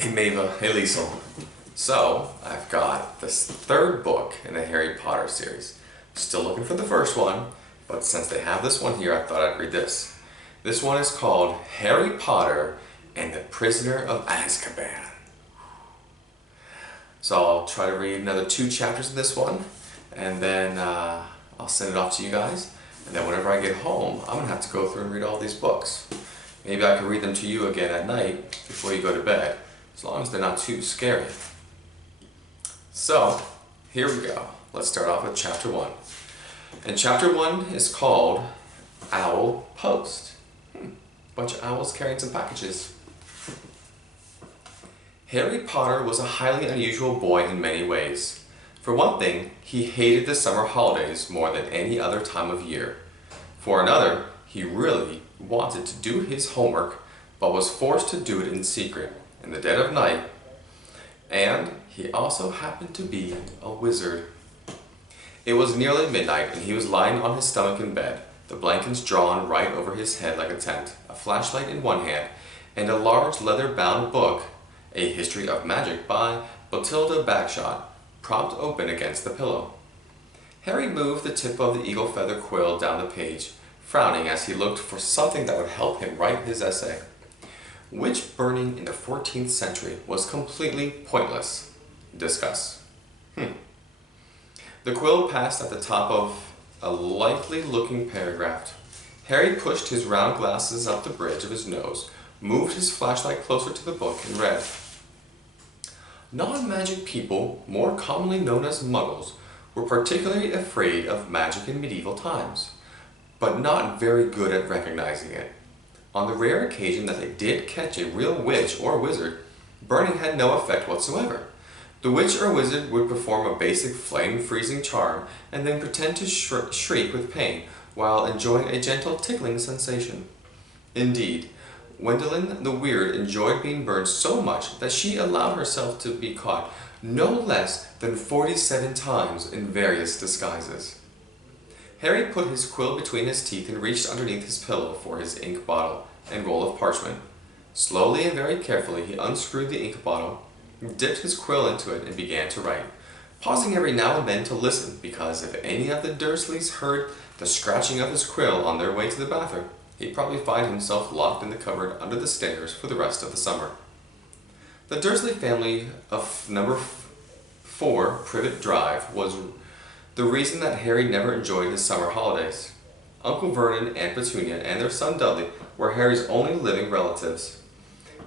Hey Mava, hey Liesel. So, I've got this third book in the Harry Potter series. Still looking for the first one, but since they have this one here, I thought I'd read this. This one is called Harry Potter and the Prisoner of Azkaban. So I'll try to read another 2 chapters of this one, and then I'll send it off to you guys. And then whenever I get home, I'm going to have to go through and read all these books. Maybe I can read them to you again at night before you go to bed, as long as they're not too scary. So, here we go. Let's start off with chapter 1. And chapter 1 is called Owl Post. Bunch of owls carrying some packages. Harry Potter was a highly unusual boy in many ways. For one thing, he hated the summer holidays more than any other time of year. For another, he really wanted to do his homework, but was forced to do it in secret, in the dead of night. And he also happened to be a wizard. It was nearly midnight, and he was lying on his stomach in bed, the blankets drawn right over his head like a tent, a flashlight in one hand, and a large leather-bound book, A History of Magic by Bathilda Bagshot, propped open against the pillow. Harry moved the tip of the eagle feather quill down the page, frowning as he looked for something that would help him write his essay. Which burning in the 14th century was completely pointless? Discuss. The quill passed at the top of a likely-looking paragraph. Harry pushed his round glasses up the bridge of his nose, moved his flashlight closer to the book, and read. Non-magic people, more commonly known as muggles, were particularly afraid of magic in medieval times, but not very good at recognizing it. On the rare occasion that they did catch a real witch or wizard, burning had no effect whatsoever. The witch or wizard would perform a basic flame-freezing charm and then pretend to shriek with pain while enjoying a gentle tickling sensation. Indeed, Gwendolyn the Weird enjoyed being burned so much that she allowed herself to be caught no less than 47 times in various disguises. Harry put his quill between his teeth and reached underneath his pillow for his ink bottle and roll of parchment. Slowly and very carefully he unscrewed the ink bottle, dipped his quill into it, and began to write, pausing every now and then to listen, because if any of the Dursleys heard the scratching of his quill on their way to the bathroom, he'd probably find himself locked in the cupboard under the stairs for the rest of the summer. The Dursley family of number 4 Privet Drive was the reason that Harry never enjoyed his summer holidays. Uncle Vernon, Aunt Petunia, and their son Dudley were Harry's only living relatives.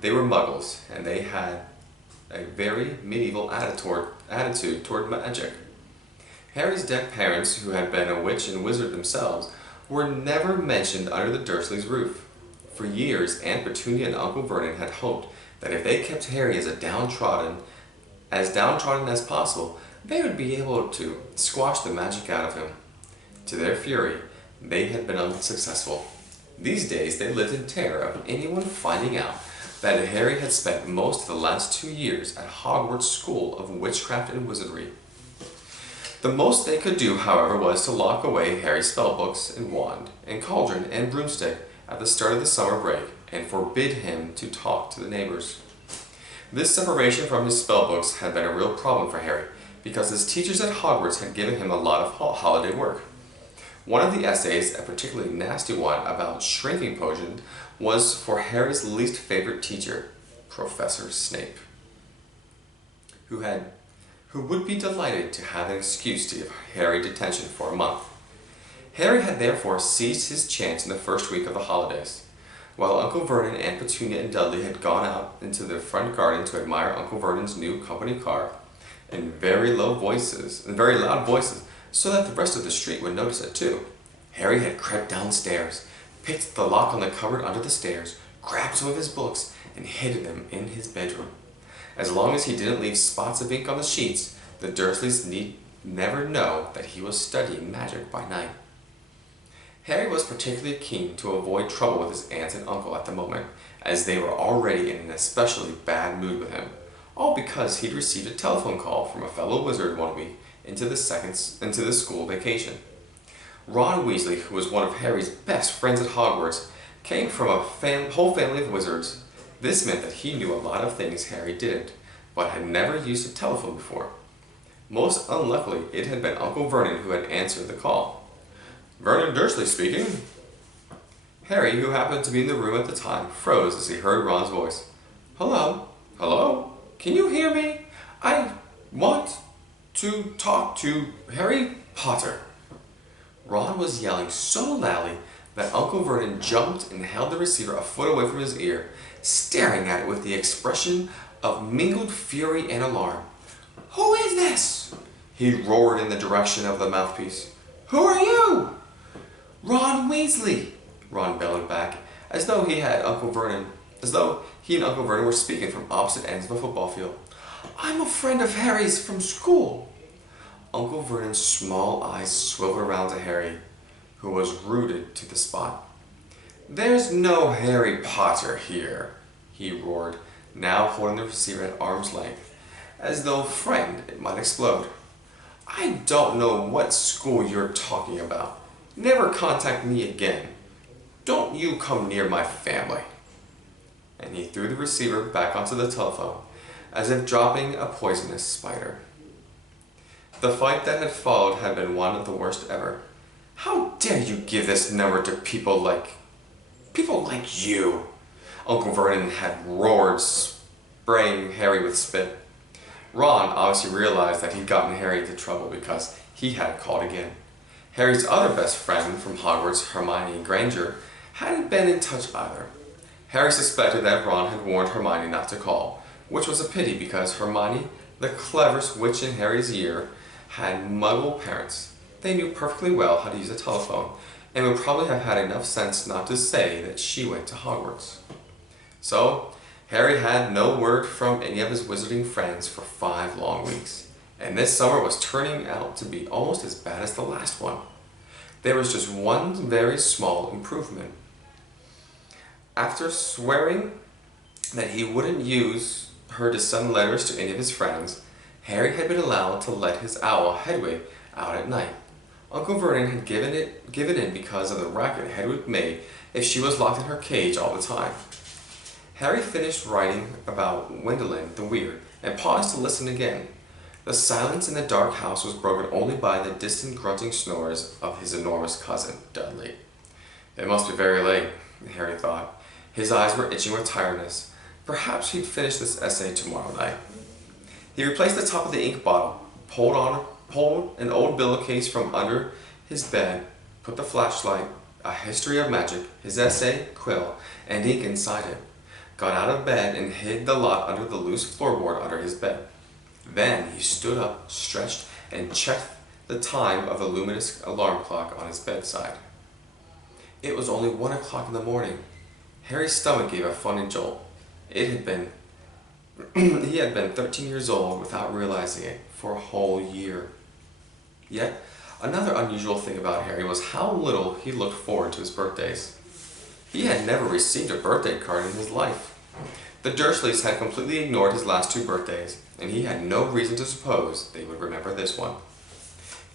They were muggles, and they had a very medieval attitude toward magic. Harry's dead parents, who had been a witch and wizard themselves, were never mentioned under the Dursleys' roof. For years, Aunt Petunia and Uncle Vernon had hoped that if they kept Harry as downtrodden as possible, they would be able to squash the magic out of him. To their fury, they had been unsuccessful. These days, they lived in terror of anyone finding out that Harry had spent most of the last 2 years at Hogwarts School of Witchcraft and Wizardry. The most they could do, however, was to lock away Harry's spellbooks and wand and cauldron and broomstick at the start of the summer break and forbid him to talk to the neighbors. This separation from his spellbooks had been a real problem for Harry, because his teachers at Hogwarts had given him a lot of holiday work. One of the essays, a particularly nasty one about shrinking potion, was for Harry's least favorite teacher, Professor Snape, who would be delighted to have an excuse to give Harry detention for a month. Harry had therefore seized his chance in the first week of the holidays. While Uncle Vernon, Aunt Petunia, and Dudley had gone out into the front garden to admire Uncle Vernon's new company car in very loud voices, so that the rest of the street would notice it too, Harry had crept downstairs, picked the lock on the cupboard under the stairs, grabbed some of his books, and hid them in his bedroom. As long as he didn't leave spots of ink on the sheets, the Dursleys need never know that he was studying magic by night. Harry was particularly keen to avoid trouble with his aunt and uncle at the moment, as they were already in an especially bad mood with him, all because he'd received a telephone call from a fellow wizard one week into the school vacation. Ron Weasley, who was one of Harry's best friends at Hogwarts, came from a whole family of wizards. This meant that he knew a lot of things Harry didn't, but had never used a telephone before. Most unluckily, it had been Uncle Vernon who had answered the call. "Vernon Dursley speaking." Harry, who happened to be in the room at the time, froze as he heard Ron's voice. "Hello? Hello? Can you hear me? I want to talk to Harry Potter." Ron was yelling so loudly that Uncle Vernon jumped and held the receiver a foot away from his ear, staring at it with the expression of mingled fury and alarm. "Who is this?" he roared in the direction of the mouthpiece. "Who are you?" "Ron Weasley," Ron bellowed back, as though he and Uncle Vernon were speaking from opposite ends of a football field. "I'm a friend of Harry's from school." Uncle Vernon's small eyes swiveled around to Harry, who was rooted to the spot. "There's no Harry Potter here," he roared, now holding the receiver at arm's length, as though frightened it might explode. "I don't know what school you're talking about. Never contact me again. Don't you come near my family." And he threw the receiver back onto the telephone, as if dropping a poisonous spider. The fight that had followed had been one of the worst ever. "How dare you give this number to people like you?" Uncle Vernon had roared, spraying Harry with spit. Ron obviously realized that he'd gotten Harry into trouble because he had called again. Harry's other best friend from Hogwarts, Hermione Granger, hadn't been in touch either. Harry suspected that Ron had warned Hermione not to call, which was a pity because Hermione, the cleverest witch in Harry's year, had Muggle parents. They knew perfectly well how to use a telephone, and would probably have had enough sense not to say that she went to Hogwarts. So, Harry had no word from any of his wizarding friends for 5 long weeks, and this summer was turning out to be almost as bad as the last one. There was just one very small improvement. After swearing that he wouldn't use her to send letters to any of his friends, Harry had been allowed to let his owl, Hedwig, out at night. Uncle Vernon had given in because of the racket Hedwig made if she was locked in her cage all the time. Harry finished writing about Gwendolen the Weird and paused to listen again. The silence in the dark house was broken only by the distant grunting snores of his enormous cousin, Dudley. It must be very late, Harry thought. His eyes were itching with tiredness. Perhaps he'd finish this essay tomorrow night. He replaced the top of the ink bottle, pulled an old pillowcase from under his bed, put the flashlight, a history of magic, his essay, quill, and ink inside it, got out of bed and hid the lot under the loose floorboard under his bed. Then he stood up, stretched, and checked the time of the luminous alarm clock on his bedside. It was only 1 o'clock in the morning. Harry's stomach gave a funny jolt. He had been 13 years old without realizing it for a whole year. Yet, another unusual thing about Harry was how little he looked forward to his birthdays. He had never received a birthday card in his life. The Dursleys had completely ignored his last 2 birthdays, and he had no reason to suppose they would remember this one.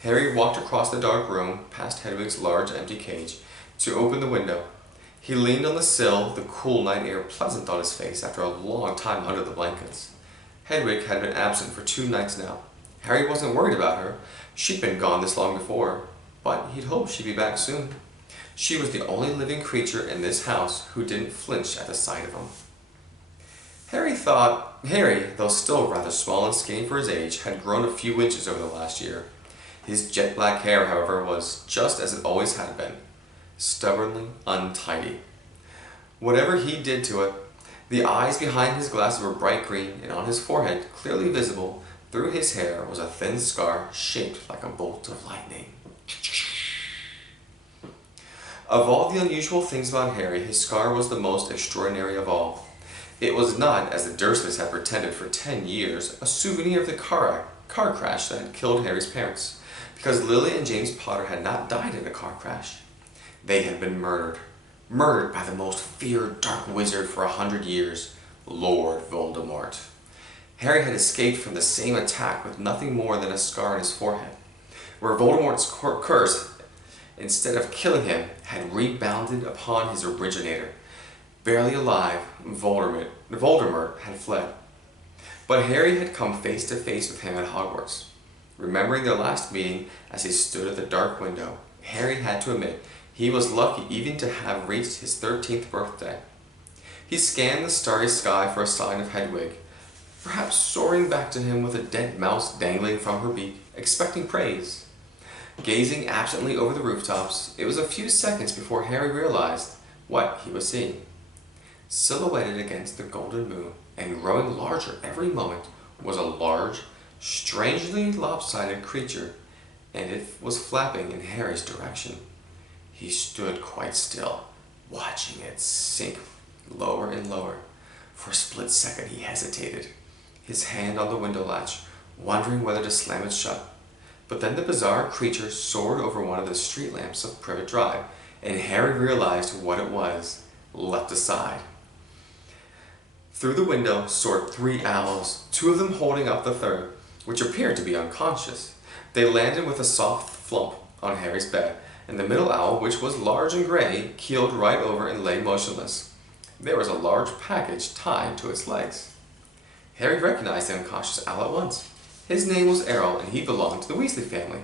Harry walked across the dark room, past Hedwig's large empty cage, to open the window. He leaned on the sill, the cool night air pleasant on his face after a long time under the blankets. Hedwig had been absent for 2 nights now. Harry wasn't worried about her. She'd been gone this long before, but he'd hoped she'd be back soon. She was the only living creature in this house who didn't flinch at the sight of him. Harry, though still rather small and skinny for his age, had grown a few inches over the last year. His jet black hair, however, was just as it always had been, stubbornly untidy. Whatever he did to it, the eyes behind his glasses were bright green, and on his forehead, clearly visible through his hair, was a thin scar shaped like a bolt of lightning. Of all the unusual things about Harry, his scar was the most extraordinary of all. It was not, as the Dursleys had pretended for 10 years, a souvenir of the car crash that had killed Harry's parents, because Lily and James Potter had not died in a car crash. They had been murdered by the most feared dark wizard for 100 years, Lord Voldemort. Harry had escaped from the same attack with nothing more than a scar on his forehead, where Voldemort's curse, instead of killing him, had rebounded upon his originator. Barely alive, Voldemort had fled. But Harry had come face to face with him at Hogwarts. Remembering their last meeting as he stood at the dark window, Harry had to admit he was lucky even to have reached his 13th birthday. He scanned the starry sky for a sign of Hedwig, perhaps soaring back to him with a dead mouse dangling from her beak, expecting praise. Gazing absently over the rooftops, it was a few seconds before Harry realized what he was seeing. Silhouetted against the golden moon and growing larger every moment was a large, strangely lopsided creature, and it was flapping in Harry's direction. He stood quite still, watching it sink lower and lower. For a split second he hesitated, his hand on the window latch, wondering whether to slam it shut. But then the bizarre creature soared over one of the street lamps of Privet Drive, and Harry realized what it was, leapt aside. Through the window soared 3 owls, 2 of them holding up the third, which appeared to be unconscious. They landed with a soft flump on Harry's bed, and the middle owl, which was large and gray, keeled right over and lay motionless. There was a large package tied to its legs. Harry recognized the unconscious owl at once. His name was Errol, and he belonged to the Weasley family.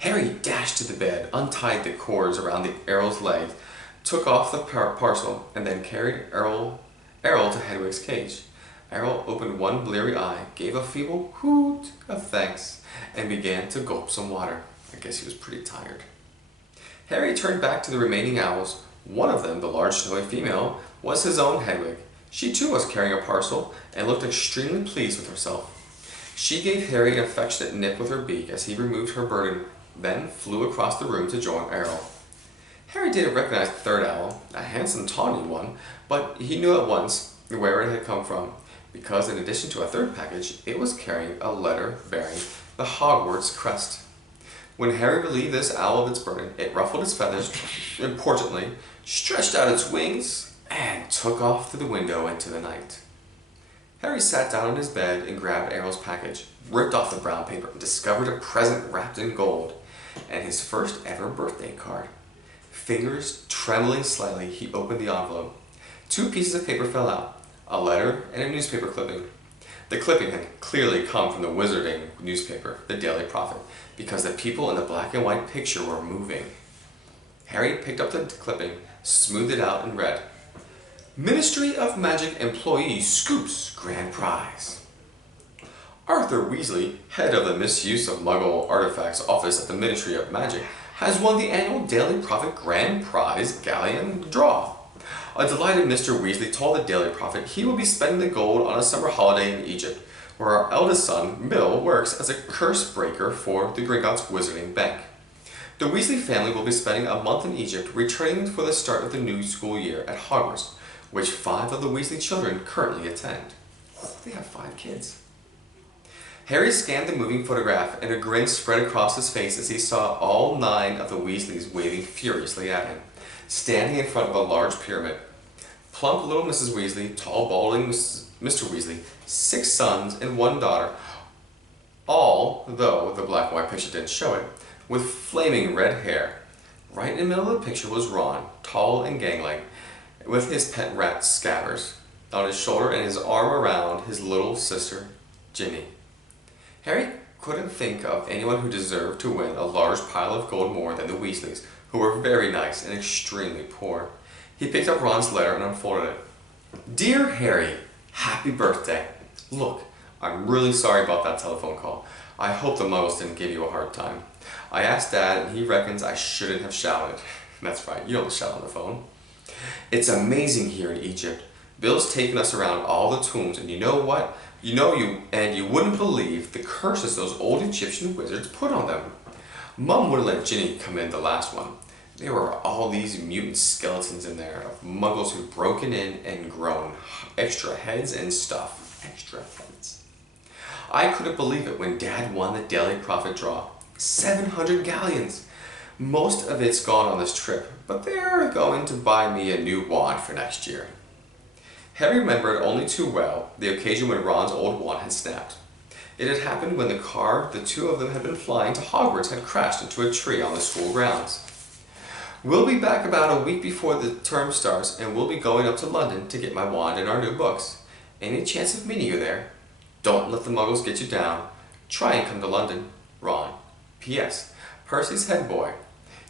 Harry dashed to the bed, untied the cords around Errol's legs, took off the parcel, and then carried Errol to Hedwig's cage. Errol opened one bleary eye, gave a feeble hoot of thanks, and began to gulp some water. I guess he was pretty tired. Harry turned back to the remaining owls. One of them, the large snowy female, was his own Hedwig. She too was carrying a parcel and looked extremely pleased with herself. She gave Harry an affectionate nip with her beak as he removed her burden, then flew across the room to join Errol. Harry didn't recognize the third owl, a handsome tawny one, but he knew at once where it had come from, because in addition to a third package, it was carrying a letter bearing the Hogwarts crest. When Harry relieved this owl of its burden, it ruffled its feathers importantly, stretched out its wings, and took off through the window into the night. Harry sat down on his bed and grabbed Errol's package, ripped off the brown paper, and discovered a present wrapped in gold, and his first ever birthday card. Fingers trembling slightly, he opened the envelope. 2 pieces of paper fell out, a letter and a newspaper clipping. The clipping had clearly come from the wizarding newspaper, the Daily Prophet, because the people in the black and white picture were moving. Harry picked up the clipping, smoothed it out, and read, "Ministry of Magic employee scoops grand prize. Arthur Weasley, head of the Misuse of Muggle Artifacts Office at the Ministry of Magic, has won the annual Daily Prophet Grand Prize Galleon Draw. A delighted Mr. Weasley told the Daily Prophet he will be spending the gold on a summer holiday in Egypt, where our eldest son, Bill, works as a curse breaker for the Gringotts Wizarding Bank. The Weasley family will be spending a month in Egypt, returning for the start of the new school year at Hogwarts, which 5 of the Weasley children currently attend." Oh, they have 5 kids. Harry scanned the moving photograph, and a grin spread across his face as he saw all 9 of the Weasleys waving furiously at him, standing in front of a large pyramid. Plump little Mrs. Weasley, tall balding Mr. Weasley, 6 sons and 1 daughter, all, though the black and white picture didn't show it, with flaming red hair. Right in the middle of the picture was Ron, tall and gangling, with his pet rat Scabbers on his shoulder and his arm around his little sister, Ginny. Harry couldn't think of anyone who deserved to win a large pile of gold more than the Weasleys, who were very nice and extremely poor. He picked up Ron's letter and unfolded it. "Dear Harry, happy birthday. Look, I'm really sorry about that telephone call. I hope the Muggles didn't give you a hard time. I asked Dad and he reckons I shouldn't have shouted." That's right, you don't shout on the phone. "It's amazing here in Egypt. Bill's taken us around all the tombs, and you know what? You wouldn't believe the curses those old Egyptian wizards put on them. Mum wouldn't let Ginny come in the last one. There were all these mutant skeletons in there of Muggles who'd broken in and grown extra heads and stuff. Extra heads. I couldn't believe it when Dad won the Daily Prophet draw. 700 galleons. Most of it's gone on this trip, but they're going to buy me a new wand for next year." Harry remembered only too well the occasion when Ron's old wand had snapped. It had happened when the car the 2 of them had been flying to Hogwarts had crashed into a tree on the school grounds. We'll be back about a week before the term starts, and we'll be going up to London to get my wand and our new books. Any chance of meeting you there? Don't let the muggles get you down. Try and come to London. Ron. P.S. Percy's head boy.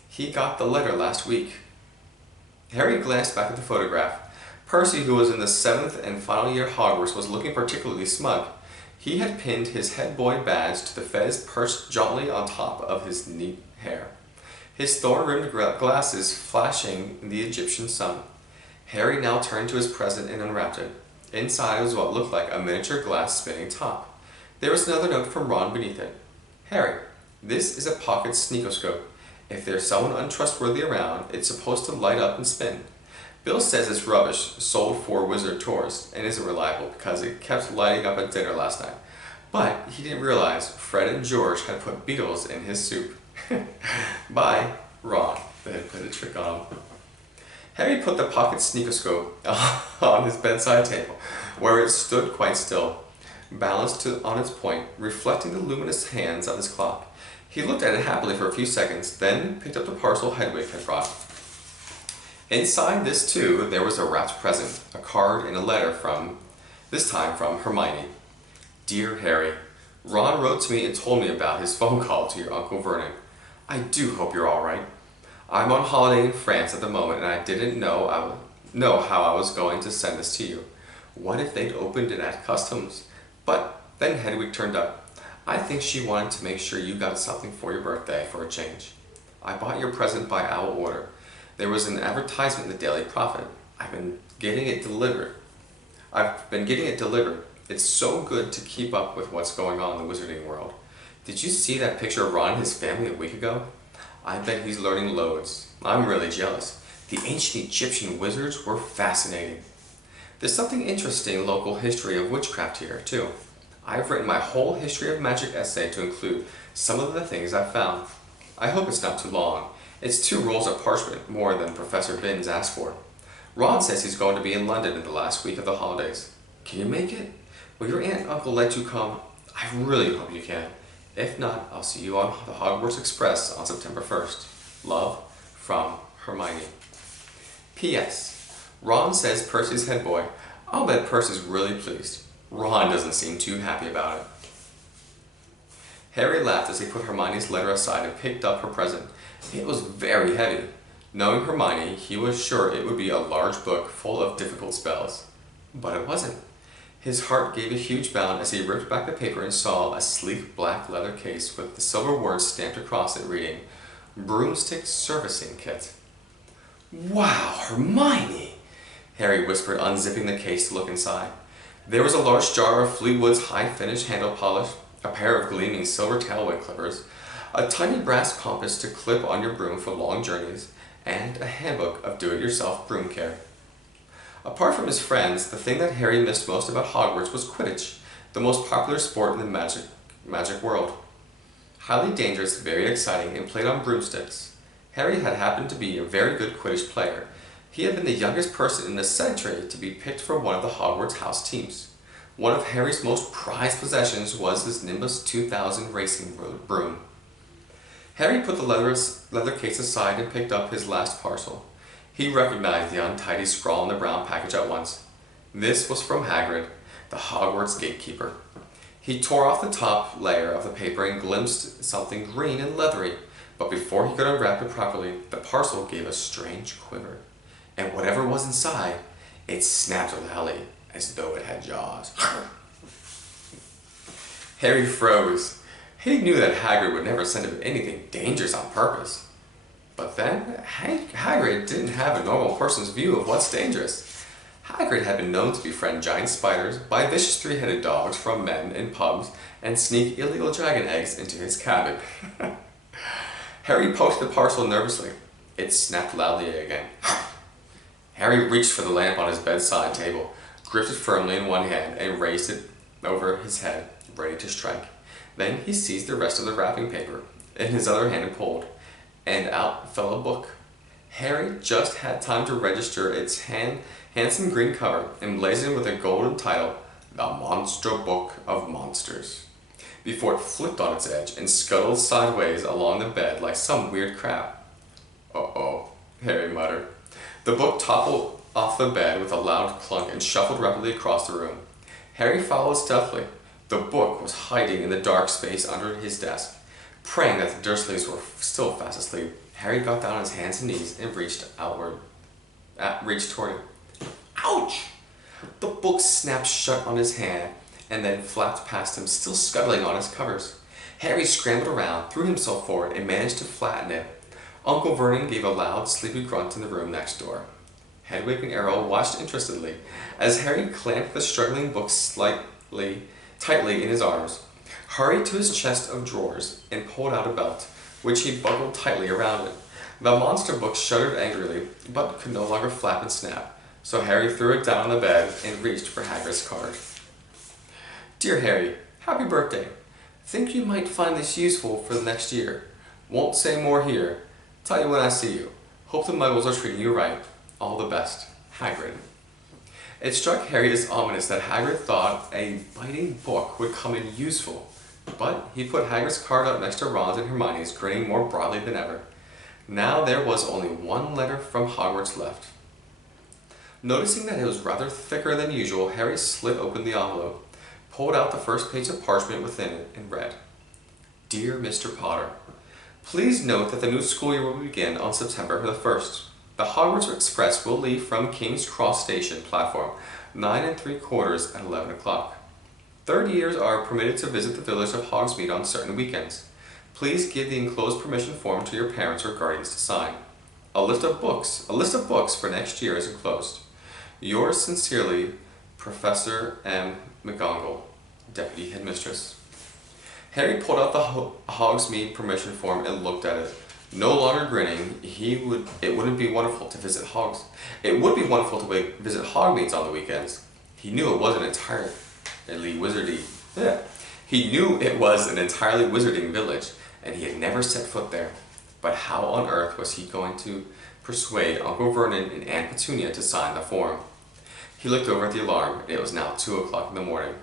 He got the letter last week. Harry glanced back at the photograph. Percy, who was in the 7th and final year Hogwarts, was looking particularly smug. He had pinned his head boy badge to the fez perched jauntily on top of his neat hair, his thorn-rimmed glasses flashing in the Egyptian sun. Harry now turned to his present and unwrapped it. Inside was what looked like a miniature glass spinning top. There was another note from Ron beneath it. Harry, this is a pocket sneakoscope. If there's someone untrustworthy around, it's supposed to light up and spin. Bill says it's rubbish, sold for wizard tours, and isn't reliable because it kept lighting up at dinner last night. But he didn't realize Fred and George had put beetles in his soup. Bye, Ron. They had played a trick on him. Harry put the pocket sneakoscope on his bedside table, where it stood quite still, balanced on its point, reflecting the luminous hands of his clock. He looked at it happily for a few seconds, then picked up the parcel Hedwig had brought. Inside this, too, there was a wrapped present, a card and a letter this time from Hermione. Dear Harry, Ron wrote to me and told me about his phone call to your Uncle Vernon. I do hope you're all right. I'm on holiday in France at the moment, and I didn't know how I was going to send this to you. What if they'd opened it at customs? But then Hedwig turned up. I think she wanted to make sure you got something for your birthday for a change. I bought your present by our order. There was an advertisement in the Daily Prophet. I've been getting it delivered. It's so good to keep up with what's going on in the wizarding world. Did you see that picture of Ron and his family a week ago? I bet he's learning loads. I'm really jealous. The ancient Egyptian wizards were fascinating. There's something interesting local history of witchcraft here, too. I've written my whole history of magic essay to include some of the things I've found. I hope it's not too long. It's 2 rolls of parchment, more than Professor Binns asked for. Ron says he's going to be in London in the last week of the holidays. Can you make it? Will your aunt and uncle let you come? I really hope you can. If not, I'll see you on the Hogwarts Express on September 1st. Love, from Hermione. P.S. Ron says Percy's head boy. I'll bet Percy's really pleased. Ron doesn't seem too happy about it. Harry laughed as he put Hermione's letter aside and picked up her present. It was very heavy. Knowing Hermione, he was sure it would be a large book full of difficult spells. But it wasn't. His heart gave a huge bound as he ripped back the paper and saw a sleek black leather case with the silver words stamped across it reading, Broomstick Servicing Kit. Wow, Hermione! Harry whispered, unzipping the case to look inside. There was a large jar of Fleetwood's high-finish handle polish, a pair of gleaming silver tailwind clippers, a tiny brass compass to clip on your broom for long journeys, and a handbook of do-it-yourself broom care. Apart from his friends, the thing that Harry missed most about Hogwarts was Quidditch, the most popular sport in the magic world. Highly dangerous, very exciting, and played on broomsticks. Harry had happened to be a very good Quidditch player. He had been the youngest person in a century to be picked for one of the Hogwarts house teams. One of Harry's most prized possessions was his Nimbus 2000 racing broom. Harry put the leather case aside and picked up his last parcel. He recognized the untidy scrawl in the brown package at once. This was from Hagrid, the Hogwarts gatekeeper. He tore off the top layer of the paper and glimpsed something green and leathery, but before he could unwrap it properly, the parcel gave a strange quiver. And whatever was inside, it snapped loudly, as though it had jaws. Harry froze. He knew that Hagrid would never send him anything dangerous on purpose. But then, Hagrid didn't have a normal person's view of what's dangerous. Hagrid had been known to befriend giant spiders, buy vicious 3-headed dogs from men in pubs, and sneak illegal dragon eggs into his cabin. Harry poked the parcel nervously. It snapped loudly again. Harry reached for the lamp on his bedside table, gripped it firmly in one hand, and raised it over his head, ready to strike. Then he seized the rest of the wrapping paper in his other hand and pulled, and out fell a book. Harry just had time to register its handsome green cover, emblazoned with a golden title, The Monster Book of Monsters, before it flipped on its edge and scuttled sideways along the bed like some weird crab. Uh-oh, Harry muttered. The book toppled off the bed with a loud clunk and shuffled rapidly across the room. Harry followed stealthily. The book was hiding in the dark space under his desk. Praying that the Dursleys were still fast asleep, Harry got down on his hands and knees and reached toward it. Ouch! The book snapped shut on his hand and then flapped past him, still scuttling on its covers. Harry scrambled around, threw himself forward, and managed to flatten it. Uncle Vernon gave a loud, sleepy grunt in the room next door. Hedwig and Errol watched interestedly as Harry clamped the struggling book tightly in his arms, hurried to his chest of drawers, and pulled out a belt, which he buckled tightly around it. The monster book shuddered angrily, but could no longer flap and snap, so Harry threw it down on the bed and reached for Hagrid's card. Dear Harry, happy birthday. Think you might find this useful for the next year. Won't say more here. Tell you when I see you. Hope the Muggles are treating you right. All the best, Hagrid. It struck Harry as ominous that Hagrid thought a biting book would come in useful, but he put Hagrid's card up next to Ron's and Hermione's, grinning more broadly than ever. Now there was only one letter from Hogwarts left. Noticing that it was rather thicker than usual, Harry slit open the envelope, pulled out the first page of parchment within it, and read, Dear Mr. Potter, please note that the new school year will begin on September the 1st. The Hogwarts Express will leave from King's Cross Station platform 9 3/4 at 11 o'clock. Third years are permitted to visit the village of Hogsmeade on certain weekends. Please give the enclosed permission form to your parents or guardians to sign. A list of books for next year is enclosed. Yours sincerely, Professor M. McGonagall, Deputy Headmistress. Harry pulled out the Hogsmeade permission form and looked at it. No longer grinning, it would be wonderful to visit Hogsmeade on the weekends. He knew it was an entirely wizarding village, and he had never set foot there. But how on earth was he going to persuade Uncle Vernon and Aunt Petunia to sign the form? He looked over at the alarm, and it was now 2 o'clock in the morning.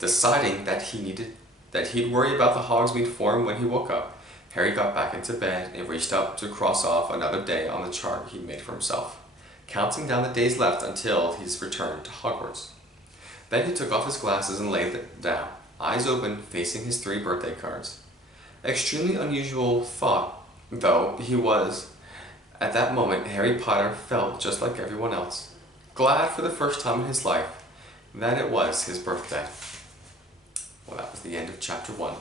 Deciding that he'd worry about the Hogsmeade form when he woke up, Harry got back into bed and reached up to cross off another day on the chart he made for himself, counting down the days left until his return to Hogwarts. Then he took off his glasses and laid them down, eyes open, facing his 3 birthday cards. Extremely unusual thought, though he was. At that moment, Harry Potter felt just like everyone else, glad for the first time in his life that it was his birthday. Well, that was the end of chapter 1.